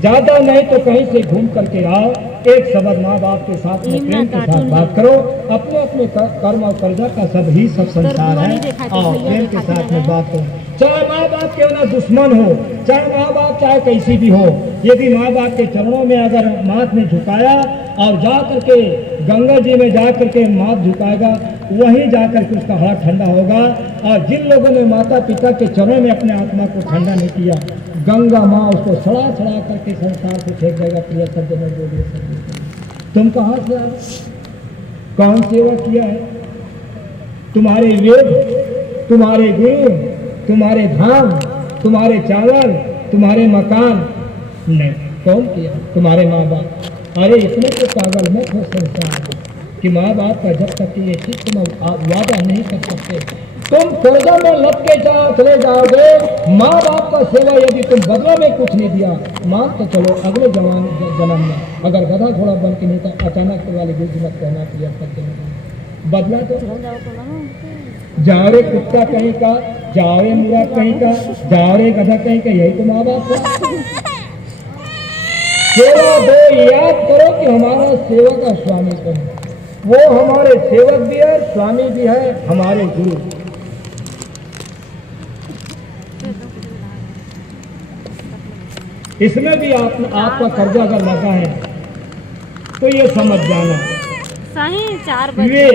ज्यादा नहीं तो कहीं से घूम करके आओ, एक शब्द माँ बाप के साथ में प्रेम के साथ बात करो। अपने अपने कर्म और कर्जा का सब ही सब संसार है, और प्रेम के साथ में बात करो। चाहे माँ बाप क्यों ना दुश्मन हो, चाहे माँ बाप चाहे कैसी भी हो, यदि माँ बाप के चरणों में अगर माथ में झुकाया और जा करके गंगा जी में जा करके माथ झुकाएगा, वहीं जा करके उसका हाथ ठंडा होगा। और जिन लोगों ने माता पिता के चरणों में अपने आत्मा को ठंडा नहीं किया, गंगा माँ उसको सड़ा सड़ा करके संसार से फेंक देगा। प्रिय सज्जनों, बोलिए तुम कहाँ से आए, कौन सेवा किया है? तुम्हारे वेद, तुम्हारे गुरु, तुम्हारे धाम, तुम्हारे चावल, तुम्हारे मकान नहीं, कौन किया? तुम्हारे माँ बाप। अरे इतने तो पागल मत हो संसार कि माँ बाप का जब तक ये चीज तुम वादा नहीं कर सकते, तुम कर्जा में लग के चले जाओगे। माँ बाप का सेवा यदि तुम बदले में कुछ नहीं दिया, मान तो चलो अगले जन्म में अगर गधा घोड़ा बन के नहीं था, अचानक वाली गिर मत कहना कि बदला तो जाओ रे कुत्ता कहीं का, जाओ रे मुर्गा कहीं का, जाओ रे गधा कहीं का, यही तो माँ बाप का सेवा दो। याद करो कि हमारा सेवा का स्वामी कौन है? वो हमारे सेवक भी है, स्वामी भी है, हमारे गुरु। इसमें भी आपका कर्जा अगर लगा है तो ये समझ जाना सही 4 बजे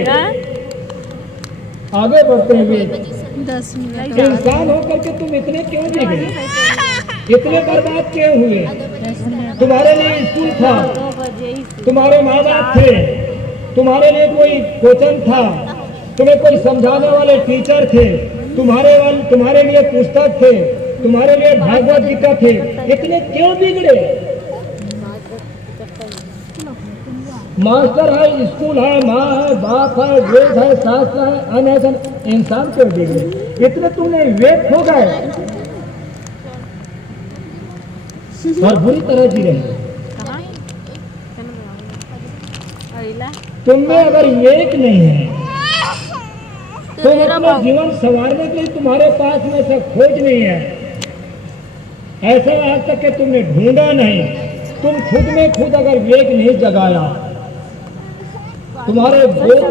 आगे बढ़ते हुए 10 मिनट इंसान होकर के तुम इतने क्यों बिगड़े, इतने बर्बाद क्यों हुए? तुम्हारे लिए स्कूल था, तुम्हारे माँ बाप थे, तुम्हारे लिए कोई कोचन था, तुम्हें कोई समझाने वाले टीचर थे, तुम्हारे लिए पुस्तक थे, तुम्हारे लिए भागवत गीता थे, इतने क्यों बिगड़े? मास्टर है, स्कूल है, माँ है, बाप है, वेद है, शास्त्र है, अनैसन इंसान क्यों बिगड़े? इतने तुमने वेद हो गए और बुरी तरह जी रहे। तुम में अगर विवेक नहीं है, तुम अपना जीवन संवारने के लिए तुम्हारे पास में ऐसा खोज नहीं है, ऐसा आज तक के तुमने ढूंढा नहीं, तुम खुद में खुद अगर विवेक नहीं जगाया, तुम्हारे बोध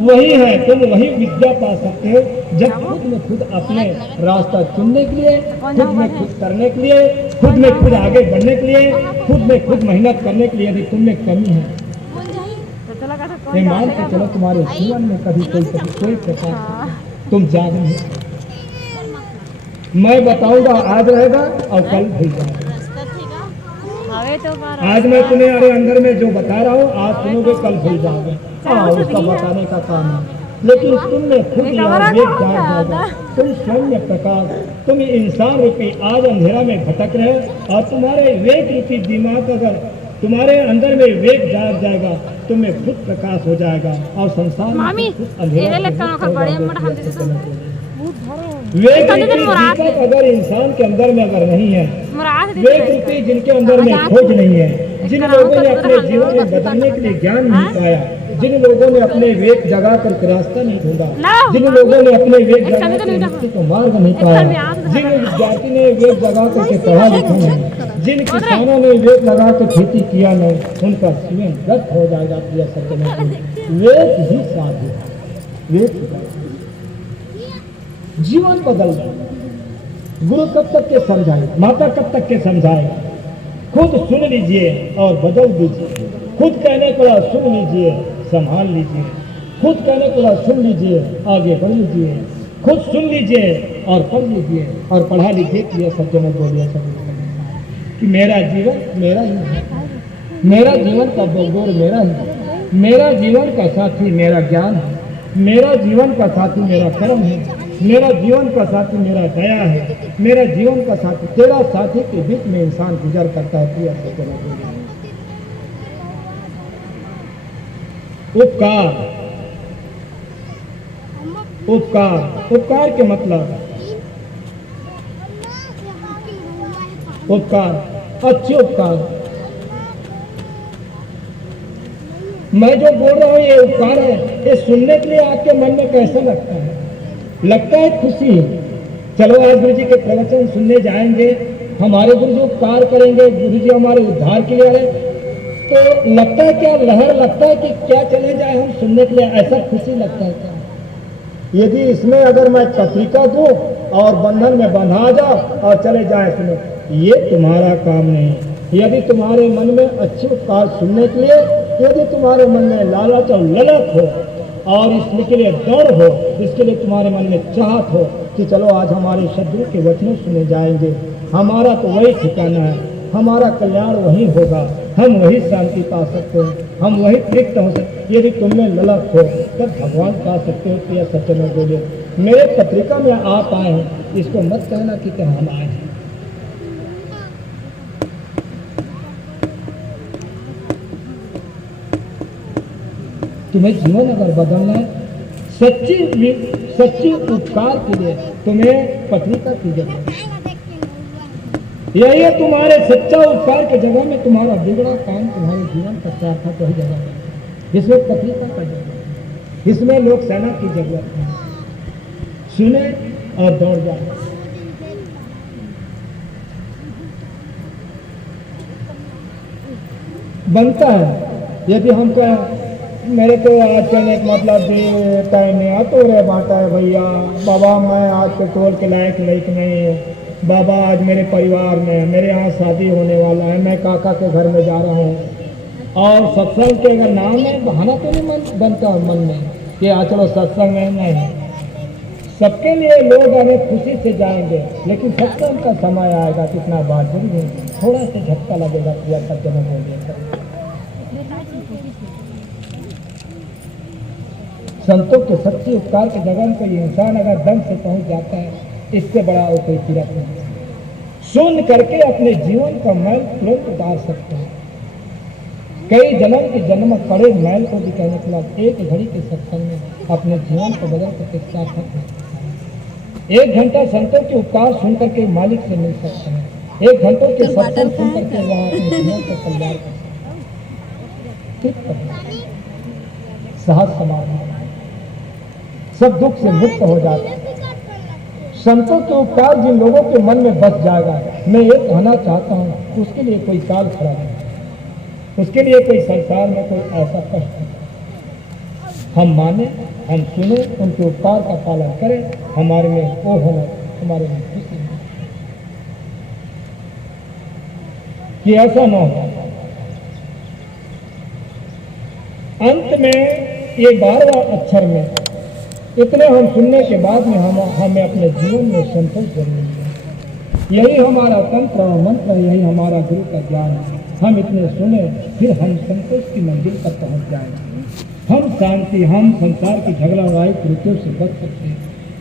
वही है, तुम वही विद्या पा सकते हो जब खुद में खुद अपने रास्ता चुनने के लिए, खुद में खुद करने के लिए, खुद में खुद आगे बढ़ने के लिए, खुद में खुद मेहनत करने के लिए। यदि तुम में कमी है, मान के चलो तुम्हारे जीवन में कभी कोई प्रकार तुम जाग नहीं। मैं बताऊंगा आज रहेगा और कल भूल जाएगा। आज मैं तुम्हें अरे अंदर में जो बता रहा हूँ, आज सुनोगे कल भूल जाओगे। उसका बताने का काम है, लेकिन तुमने खुद जाग जाएगा। तुम स्वयं प्रकाश, तुम इंसान रूपी आज अंधेरा में भटक रहे, और तुम्हारे विवेक रूपी दिमाग अगर तुम्हारे अंदर में विवेक जाग जाएगा, तुम्हें खुद प्रकाश हो जाएगा और संसार में विवेक अगर इंसान के अंदर में अगर नहीं है, विवेक रूपी जिनके अंदर में खोज नहीं है, जिन लोगों ने अपने जीवन में बदलने के लिए ज्ञान नहीं पाया, जिन लोगों ने अपने विवेक जगा कर रास्ता नहीं ढूंढा, जिन लोगों ने अपने विवेक जगा कर मुक्ति को मार्ग नहीं पाया, जिन विद्यार्थी ने विवेक जगा करके पढ़ा लिखा नहीं, जिन किसानों ने विवेक लगा कर खेती किया नहीं, उनका जीवन व्यर्थ हो जाएगा। प्रिय सज्जनों, विवेक ही साधु, विवेक जीवन बदल जाए। गुरु कब तक के समझाए, माता कब तक के समझाए? खुद सुन लीजिए और बदल दीजिए। खुद कहने को सुन लीजिए, संभाल लीजिए। खुद कहने को सुन लीजिए, आगे बढ़ लीजिए। खुद सुन लीजिए और पढ़ लीजिए और पढ़ा लीजिए। कि यह सज्जनों बोलिए कि मेरा जीवन मेरा ही है, मेरा जीवन का बोगोर मेरा ही है, मेरा जीवन का साथी मेरा ज्ञान है, मेरा जीवन का साथी मेरा कर्म है, मेरा जीवन का साथी मेरा दया है, मेरा जीवन का साथी तेरा साथी के बीच में इंसान गुजर करता है। प्रिय सज्जनों, उपकार, उपकार, उपकार के मतलब उपकार, अच्छे उपकार। मैं जो बोल रहा हूँ ये उपकार है, ये सुनने के लिए आपके मन में कैसा लगता है? लगता है खुशी। चलो आज गुरु जी के प्रवचन सुनने जाएंगे हमारे गुरु जी उपकार करेंगे, गुरु जी हमारे उद्धार के लिए आए, तो लगता है क्या लहर लगता है कि क्या चले जाए हम सुनने के लिए, ऐसा खुशी लगता है क्या? यदि इसमें अगर मैं पत्रिका दूं और बंधन में बंधा जाओ और चले जाए सुनो, ये तुम्हारा काम नहीं। यदि तुम्हारे मन में अच्छे उपकार सुनने के लिए, यदि तुम्हारे मन में लालच और ललक हो और इसके लिए डर हो, इसके लिए तुम्हारे मन में चाहत हो कि चलो आज हमारे सद्गुरु के वचनों सुने जाएंगे, हमारा तो वही ठिकाना है, हमारा कल्याण वही होगा, हम वही शांति पा सकते हैं, हम वही तृप्त हो सकते। यदि तुमने ललक हो तब भगवान पा सकते हो। प्रिय सज्जनों बोले, मेरे पत्रिका में आप आए हैं, इसको मत कहना कि हम आए हैं। तुम्हें जीवन अगर बदलना है, सच्ची उपकार के लिए तुम्हें पत्रिका की जरूरत है। यही है तुम्हारे सच्चा उपकार के जगह में तुम्हारा बिगड़ा काम, तुम्हारे जीवन का सार्थक वही जगह है। इसमें पत्रिका का जरूरत है, इसमें लोक सेना की जरूरत है। सुने और दौड़ जाए। बनता है यदि हम कहें मेरे को आज चलने का मतलब दे टाइम में तो रे बाटा है भैया, बाबा मैं आज पेट्रोल के लायक नहीं है, बाबा आज मेरे परिवार में मेरे यहाँ शादी होने वाला है, मैं काका के घर में जा रहा हूँ, और सत्संग के अगर नाम में बहाना तो नहीं मन बनता मन में कि आज चलो सत्संग में नहीं। सबके लिए लोग हमें खुशी से जाएंगे, लेकिन सत्संग का समय आएगा कितना बार जरूर थोड़ा सा झटका लगेगा। प्रिय सज्जनों को संतों के सच्चे उपकार के जगह कोई इंसान अगर दम से पहुंच जाता है, इससे बड़ा और कोई तीरथ नहीं। सुन करके अपने जीवन का मैल तुरंत उतार सकते हैं। कई जन्म के जन्म पड़े मैल को भी कहने के बाद एक घड़ी के सत्संग में अपने जीवन को बदल करके सार्थक हो सकता है। 1 घंटा संतों के उपकार सुन करके मालिक से मिल सकते हैं। 1 घंटों के सत्संग सुन करके वह अपने जीवन को कल्याण कर सकते हैं। सहज समाधि सब दुख से मुक्त हो जाता है। संतों के उपकार जिन लोगों के मन में बस जाएगा, मैं ये कहना चाहता हूँ, उसके लिए कोई काल खड़ा नहीं, उसके लिए कोई संसार में कोई ऐसा कष्ट नहीं। हम माने, हम सुने, उनके उपकार का पालन करें, हमारे में वो होना, हमारे में खुशी नहीं कि ऐसा न हो। अंत में ये 12वां अक्षर में इतने हम सुनने के बाद में हमें अपने जीवन में संतोष जरूरी है। यही हमारा तंत्र और मंत्र है, यही हमारा गुरु का ज्ञान है। हम इतने सुने, फिर हम संतोष की मंजिल पर पहुंच जाएंगे। हम शांति, हम संसार की झगड़ा लड़ाई कृत्यों से बच सकते हैं।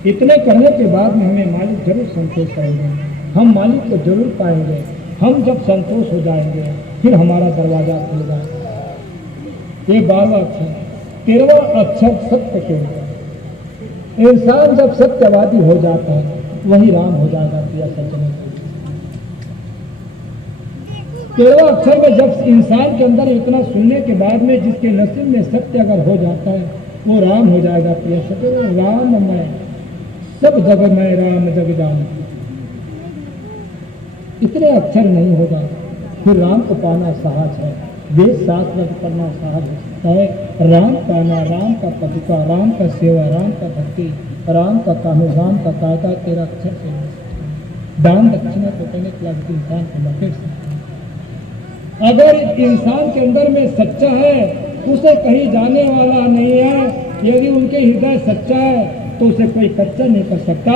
इतने करने के बाद में हमें मालिक जरूर संतोष करेंगे, हम मालिक को जरूर पाएंगे। हम जब संतोष हो जाएंगे, फिर हमारा दरवाजा खुलेगा। ये 12वां अक्षर, 13वां अक्षर सत्य के ऊपर। इंसान जब सत्यवादी हो जाता है, वही राम हो जाएगा। प्रिय सज्जनों, 13वां अक्षर में जब इंसान के अंदर इतना सुनने के बाद में जिसके नसीब में सत्य अगर हो जाता है, वो राम हो जाएगा। प्रिय सज्जनों, राम मैं सब जग में राम जग जान। इतने अक्षर नहीं होगा, फिर राम को पाना सहज है। वेद शास्त्र पढ़ना सहज है। राम पाना, राम का पतिका, राम का सेवा, राम का भक्ति, राम का कानून, राम का कायदा 13 अक्षर से दान दक्षिणा को करने के बाद इंसान को लपेट सकते हैं। अगर इंसान के अंदर में सच्चा है, उसे कहीं जाने वाला नहीं है। यदि उनके हृदय सच्चा है तो उसे कोई कच्चा नहीं कर सकता।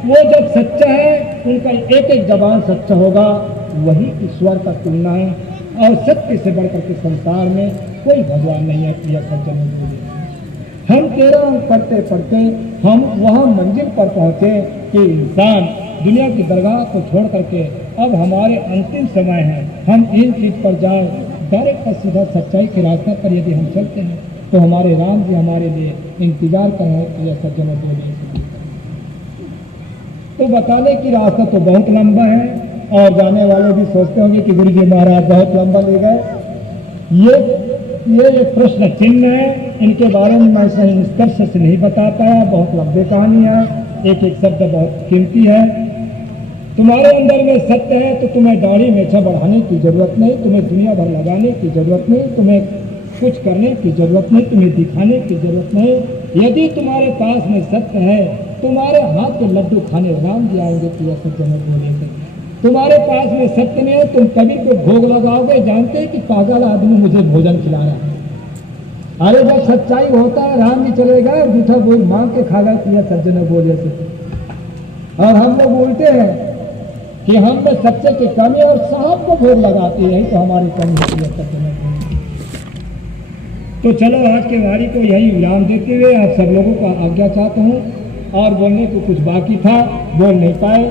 वो जब सच्चा है, उनका एक एक जबान सच्चा होगा, वही ईश्वर का तुलना है। और सत्य से बढ़कर के संसार में कोई भगवान नहीं है। प्रिय सज्जनों, हम 13 अंक पढ़ते पढ़ते हम वहाँ मंजिल पर पहुँचे कि इंसान दुनिया की दरगाह को छोड़ करके अब हमारे अंतिम समय है, हम इन चीज पर जाए डायरेक्ट और सीधा सच्चाई के रास्ते पर यदि हम चलते हैं तो हमारे राम जी हमारे लिए इंतजार कर रहे हैं। प्रिय सज्जनों, तो बताने की रास्ता तो बहुत लंबा है, और जाने वाले भी सोचते होंगे कि गुरु जी महाराज बहुत लंबा ले गए। ये एक प्रश्न चिन्ह है, इनके बारे में मैं सही निष्कर्ष से नहीं बता पाया। बहुत लंबी कहानी है, एक एक शब्द बहुत कीमती है। तुम्हारे अंदर में सत्य है तो तुम्हें दाढ़ी मेछा बढ़ाने की जरूरत नहीं, तुम्हें दुनिया भर लगाने की जरूरत नहीं, तुम्हें कुछ करने की जरूरत नहीं, तुम्हें दिखाने की जरूरत नहीं। यदि तुम्हारे पास में सत्य है, तुम्हारे हाथ के लड्डू खाने राम जी आएंगे प्रिय सज्जनों बोले। तुम्हारे पास में सत्य नहीं है, तुम कभी को भोग लगाओगे, जानते कि पागल आदमी मुझे भोजन खिला रहा है। अरे जब सच्चाई होता है राम जी चले गए, जूठा बोल मांग के खा गए प्रिय सज्जनों बोले से। और हम लोग उल्टे हैं कि हम में सच्चे की कमी और साहब को भोग लगाते हैं, तो हमारी कमी होती है सज्जनों। तो चलो आज के वारी को यही विराम देते हुए आप सब लोगों का आज्ञा चाहता हूँ, और बोलने को कुछ बाकी था बोल नहीं पाए।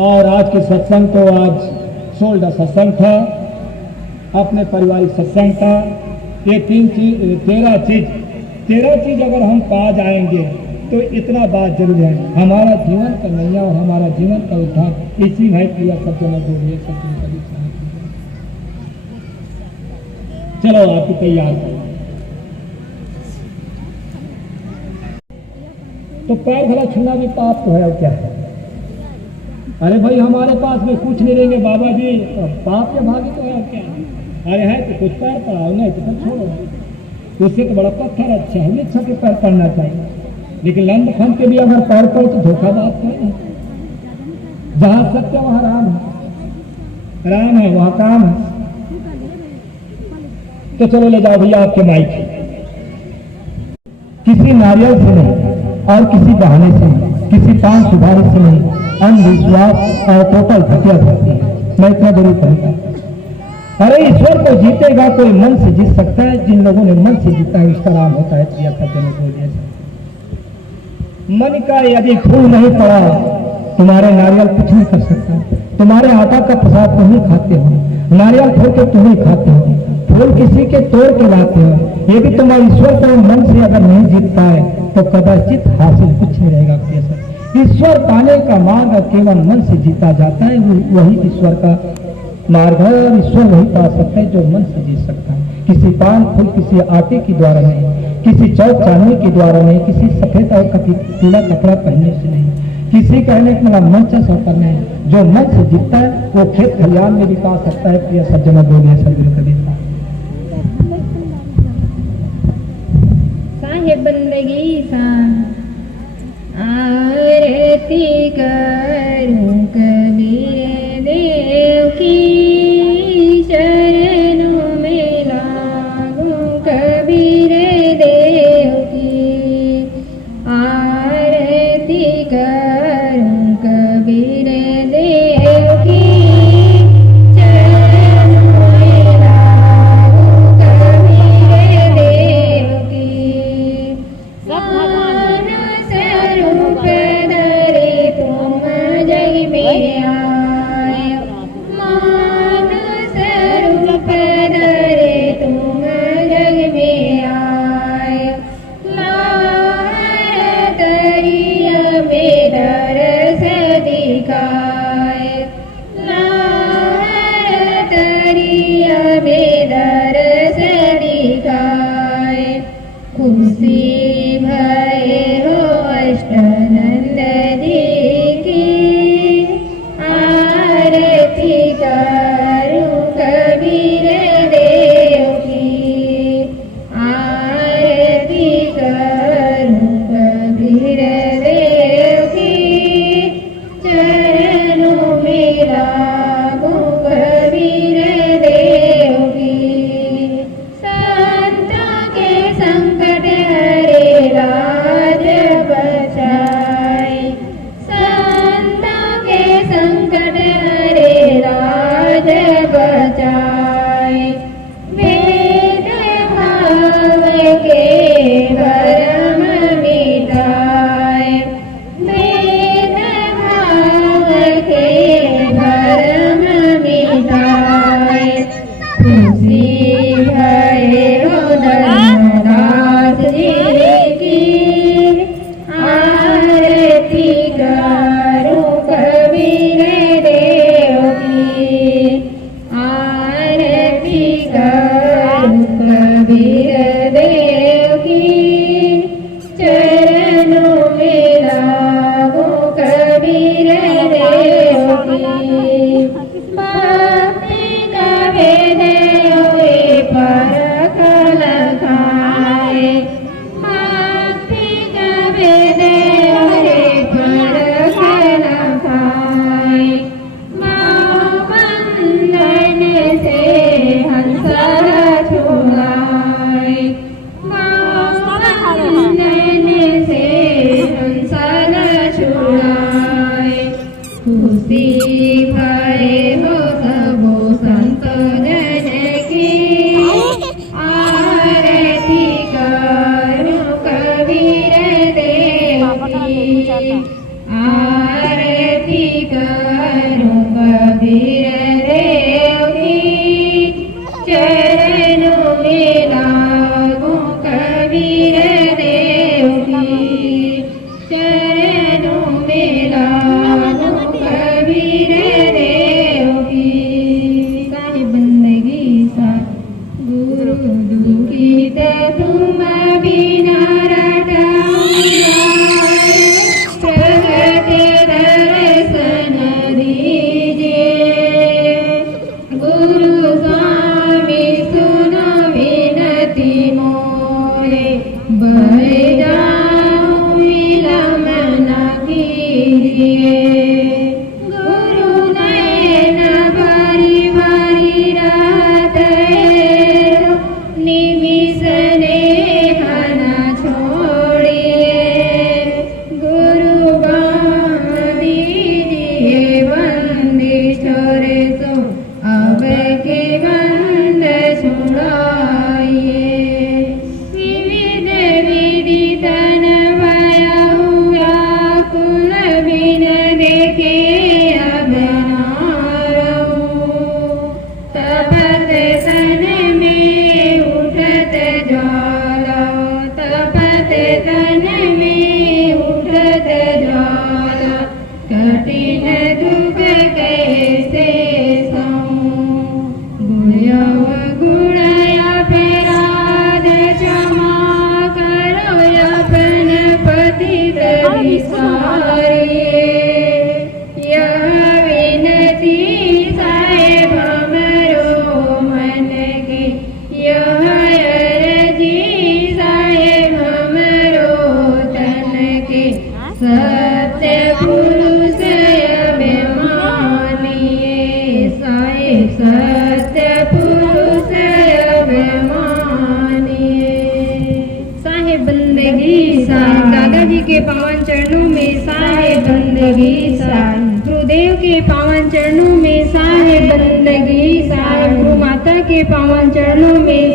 और आज के सत्संग तो आज सोल्डा सत्संग था, अपने पारिवारिक सत्संग था। ये 13 चीज अगर हम पा जाएंगे तो इतना बात जरूर है, हमारा जीवन का नैया और हमारा जीवन का उद्धार इसी में प्रिय सज्जनों को ये चलो आपको तैयार करो। तो पैर भला छूना भी पाप तो है और क्या है। अरे भाई हमारे पास में कुछ नहीं रहेंगे बाबा जी, तो पाप या भागी तो है और क्या है। अरे है तो कुछ पैर पड़ाओ, नहीं तो छोड़ो। उससे तो बड़ा पत्थर अच्छा है, अच्छा के पैर पड़ना चाहिए, लेकिन लंड फंड के भी अगर पैर पड़ तो धोखा बात है। जहां सत्य वहां राम है, राम है वहां काम है। तो चलो ले जाओ भैया आपके माइक। किसी नारियल से नहीं और किसी बहाने से नहीं, किसी पान सुधारे से नहीं, अंधविश्वास और टोटल घटिया भक्ति। मैं इतना जरूर कहूँगा, अरे ईश्वर को जीतेगा कोई मन से जीत सकता है, जिन लोगों ने मन से जीता है उसका नाम होता है प्रिय सज्जनों को। मन का यदि फूल नहीं पड़ा तुम्हारे नारियल कुछ नहीं कर सकता। तुम्हारे आटा का प्रसाद तुम ही खाते हो, नारियल फूल के तुम ही खाते हो, फूल किसी के तोड़ के लाते हो। यदि तुम्हारे ईश्वर को मन से अगर नहीं जीत पाए तो कदाचित हासिल कुछ नहीं रहेगा प्रिय सज्जन। ईश्वर पाने का मार्ग केवल मन से जीता जाता है, वही ईश्वर का मार्ग है, और ईश्वर वही पा सकता है जो मन से जीत सकता है। किसी पान फूल किसी आटे के द्वारा नहीं, किसी चौक चांदनी के द्वारा नहीं, किसी सफेद और पीला कपड़ा पहनने से नहीं, किसी कहने का मतलब मंच सौ करने है। जो मन से जीतता है वो खेत खलियान में भी पा सकता है प्रिय सज्जनों बोलिए सभी कभी। साहेब बंदगी सा आरती करूं कबीर देव की, शरणों में लागूं कबीर देव की। आरती करूं कबीर देव की, शरणों में लागूं कबीर देव की। स्वरूप धरे तुम जग में आए, सत्य पुरुष अभिमानी। साहेब बंदगी साहब दादाजी के पावन चरणों में साहेब बंदगी साहब, गुरुदेव के पावन चरणों में साहेब बंदगी साहब, गुरु माता के पावन चरणों में